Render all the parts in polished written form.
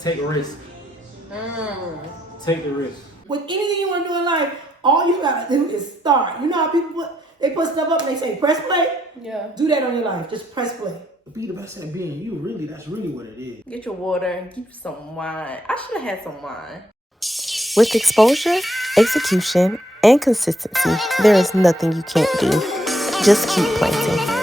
Take a risk. Take the risk. With anything you want to do in life, all you gotta do is start. You know how people put stuff up and they say press play? Yeah. Do that on your life. Just press play. Be the best at being. That's really what it is. Get your water and keep some wine. I should have had some wine. With exposure, execution, and consistency, there is nothing you can't do. Just keep planting.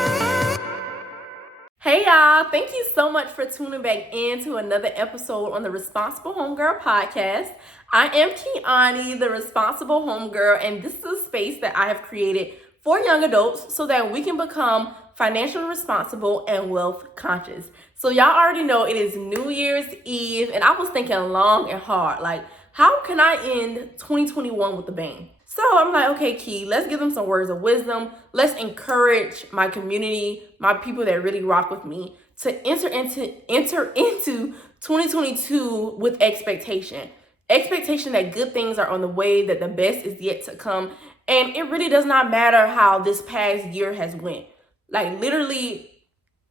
Hey y'all, thank you so much for tuning back in to another episode on the Responsible Homegirl podcast. I am Kiani, the Responsible Homegirl, and this is a space that I have created for young adults so that we can become financially responsible and wealth conscious. So y'all already know it is New Year's Eve, and I was thinking long and hard, like, how can I end 2021 with a bang? So I'm like, okay, Key, let's give them some words of wisdom. Let's encourage my community, my people that really rock with me, to enter into 2022 with expectation. Expectation that good things are on the way, that the best is yet to come. And it really does not matter how this past year has went. Like literally,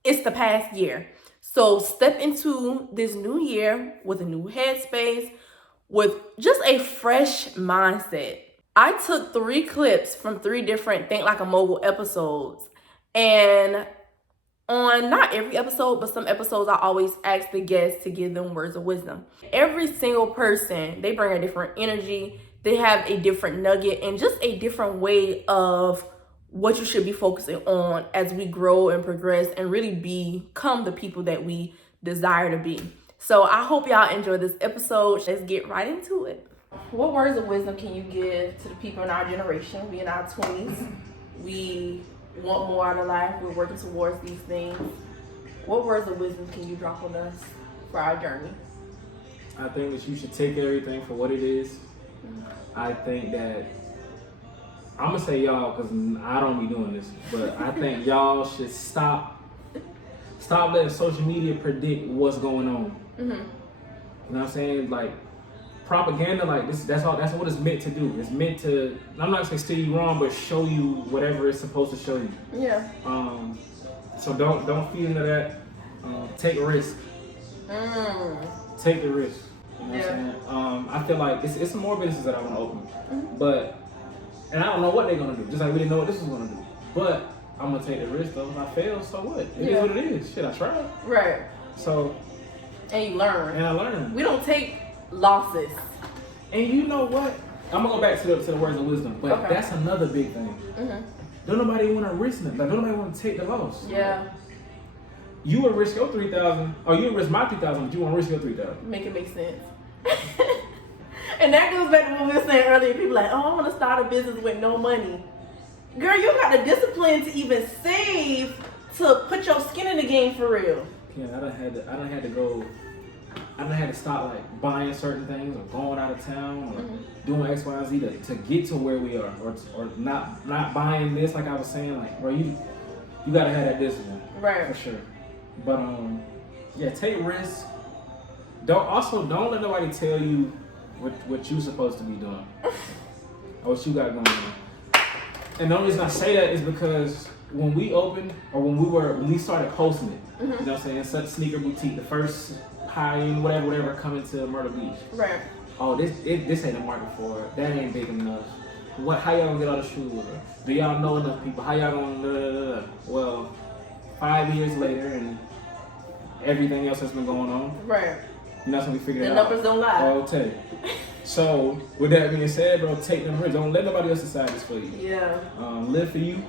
it's the past year. So step into this new year with a new headspace, with just a fresh mindset. I took 3 clips from 3 different Think Like a Mogul episodes, and on not every episode, but some episodes, I always ask the guests to give them words of wisdom. Every single person, they bring a different energy, they have a different nugget, and just a different way of what you should be focusing on as we grow and progress and really become the people that we desire to be. So I hope y'all enjoy this episode. Let's get right into it. What words of wisdom can you give to the people in our generation? We in our 20s. We want more out of life. We're working towards these things. What words of wisdom can you drop on us for our journey? I think that you should take everything for what it is. I think that, I'm going to say y'all because I don't be doing this, but I think y'all should stop letting social media predict what's going on. You know what I'm saying? Like, propaganda like this, that's what it's meant to do. It's meant to, I'm not gonna say steer you wrong, but show you whatever it's supposed to show you. Yeah. So don't feed into that. Take a risk. Take the risk. You know what I'm saying? I feel like it's some more businesses that I want to open, but I don't know what they're gonna do. Just like we didn't know what this was gonna do. But I'm gonna take the risk though. If I fail, so what? It is what it is. Shit, I tried. Right. So. And you learn. And I learned. We don't take losses. And you know what? I'm gonna go back to the words of wisdom, but that's another big thing. Don't nobody want to risk it. Like, don't nobody want to take the loss. Yeah. You would risk your 3,000, or you would risk my 3,000, but you want to risk your 3,000. Make it make sense. And that goes back to what we were saying earlier. People like, oh, I want to start a business with no money. Girl, you got the discipline to even save to put your skin in the game for real. Yeah, I done had to stop like buying certain things or going out of town or doing X, Y, Z to get to where we are, or not buying this. Like I was saying, like, bro, you gotta have that discipline, right? For sure. But yeah, take risks. Don't let nobody tell you what you supposed to be doing or what you got going on. And the only reason I say that is because when we opened or when we started posting it, you know what I'm saying, such sneaker boutique, the first high-end whatever coming to Myrtle Beach. Right. Oh, this ain't a market for it. That ain't big enough. How y'all gonna get all the shoes? Do y'all know enough people? How y'all gonna Well, 5 years later and everything else that's been going on. Right. And that's when we figured it out. The numbers don't lie. I'll tell you. So with that being said, bro, take them risks. Don't let nobody else decide this for you. Yeah. Live for you.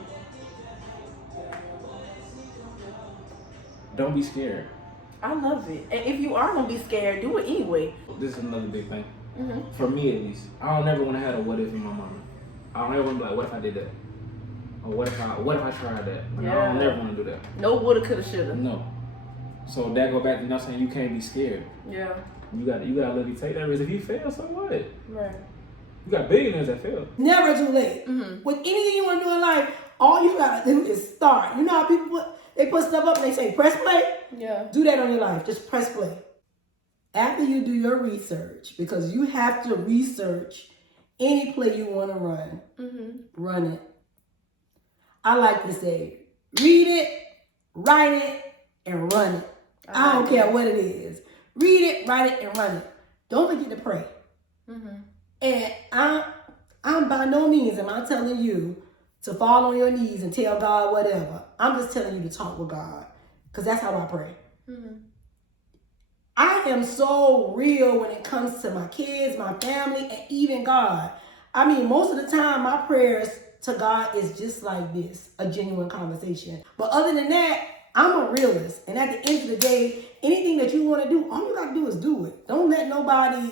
Don't be scared. I love it. And if you are going to be scared, do it anyway. This is another big thing. For me, at least. I don't ever want to have a what if in my mind. I don't ever want to be like, what if I did that? Or what if I tried that? Like, I don't ever want to do that. No woulda, coulda, shoulda. No. So that go back to not saying you can't be scared. Yeah. You gotta let me take that risk. If you fail, so what? Right. You got billionaires that fail. Never too late. With anything you want to do in life, all you gotta do is start. You know how people put stuff up and they say press play? Yeah. Do that on your life. Just press play. After you do your research, because you have to research any play you want to run, run it. I like to say, read it, write it, and run it. I don't care what it is. Read it, write it, and run it. Don't forget to pray. And I'm by no means am I telling you to fall on your knees and tell God whatever. I'm just telling you to talk with God, because that's how I pray. I am so real when it comes to my kids, my family, and even God. I mean, most of the time, my prayers to God is just like this, a genuine conversation. But other than that, I'm a realist. And at the end of the day, anything that you want to do, all you got to do is do it. Don't let nobody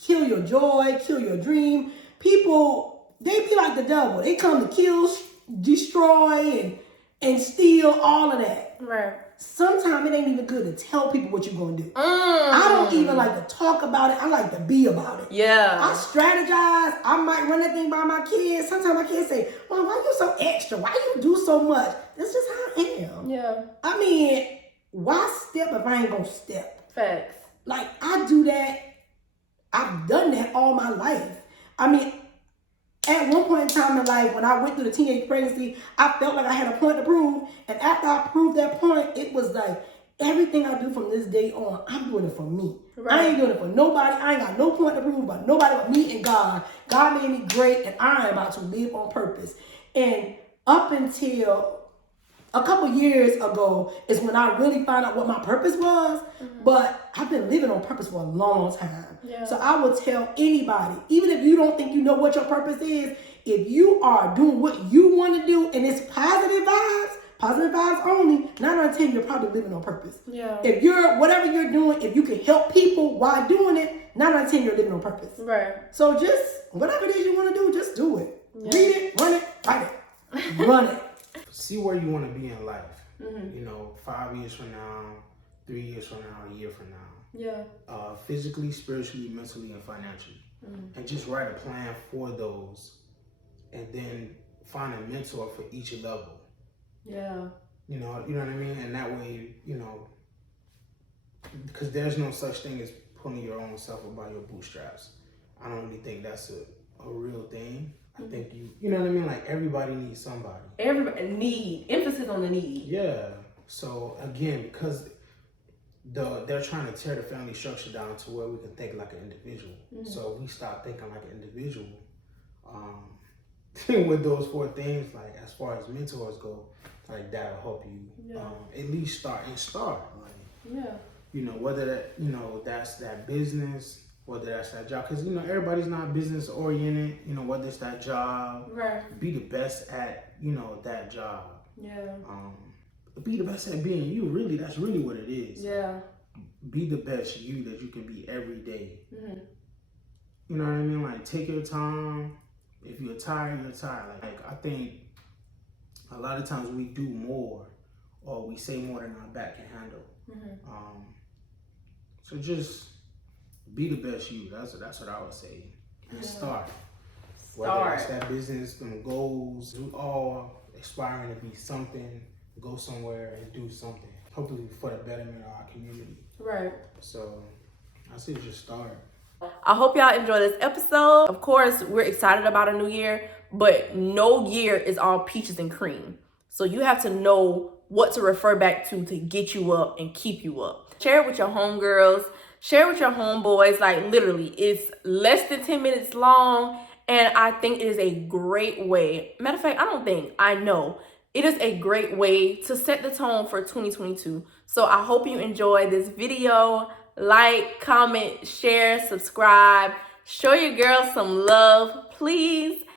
kill your joy, kill your dream. People, they be like the devil. They come to kill, destroy, and steal, all of that. Right. Sometimes it ain't even good to tell people what you're going to do. I don't even like to talk about it. I like to be about it. Yeah. I strategize. I might run that thing by my kids. Sometimes my kids say, Mom, why you so extra? Why you do so much? That's just how I am. Yeah. I mean, why step if I ain't going to step? Facts. Like, I do that. I've done that all my life. I mean, at one point in time in life, when I went through the teenage pregnancy, I felt like I had a point to prove. And after I proved that point, it was like, everything I do from this day on, I'm doing it for me. Right. I ain't doing it for nobody. I ain't got no point to prove but nobody but me and God. God made me great, and I am about to live on purpose. And up until a couple years ago is when I really found out what my purpose was. But I've been living on purpose for a long time. Yeah. So I will tell anybody, even if you don't think you know what your purpose is, if you are doing what you want to do and it's positive vibes only, 9 out of 10, you're probably living on purpose. Yeah. If you're, whatever you're doing, if you can help people while doing it, 9 out of 10, you're living on purpose. Right. So just, whatever it is you want to do, just do it. Yeah. Read it, run it, write it. Run it. See where you want to be in life. You know, 5 years from now, 3 years from now, a year from now. Yeah. Physically, spiritually, mentally, and financially. And just write a plan for those, and then find a mentor for each level. Yeah. You know what I mean? And that way, you know, because there's no such thing as pulling your own self up by your bootstraps. I don't really think that's a real thing. I think you know what I mean? Like, everybody needs somebody. Everybody need, emphasis on the need. Yeah. So again, because they're trying to tear the family structure down to where we can think like an individual. So we start thinking like an individual. With those 4 things, like as far as mentors go, like that'll help you at least start. Like, you know, whether that, you know, that's that business, whether that's that job, because, you know, everybody's not business oriented, you know, whether it's that job, right. Be the best at, you know, that job. Yeah. Be the best at being you, really, that's really what it is. Yeah. Be the best you that you can be every day. You know what I mean? Like, take your time. If you're tired, you're tired. Like, I think a lot of times we do more, or we say more than our back can handle. So just be the best you. That's what I would say. And start. Whether it's that business, them goals, we all aspiring to be something, go somewhere and do something. Hopefully for the betterment of our community. Right. So I say just start. I hope y'all enjoyed this episode. Of course, we're excited about a new year, but no year is all peaches and cream. So you have to know what to refer back to get you up and keep you up. Share it with your homegirls. Share it with your homeboys. Like, literally, it's less than 10 minutes long. And I think it is a great way. Matter of fact, I know. It is a great way to set the tone for 2022. So I hope you enjoyed this video. Like, comment, share, subscribe. Show your girls some love, please.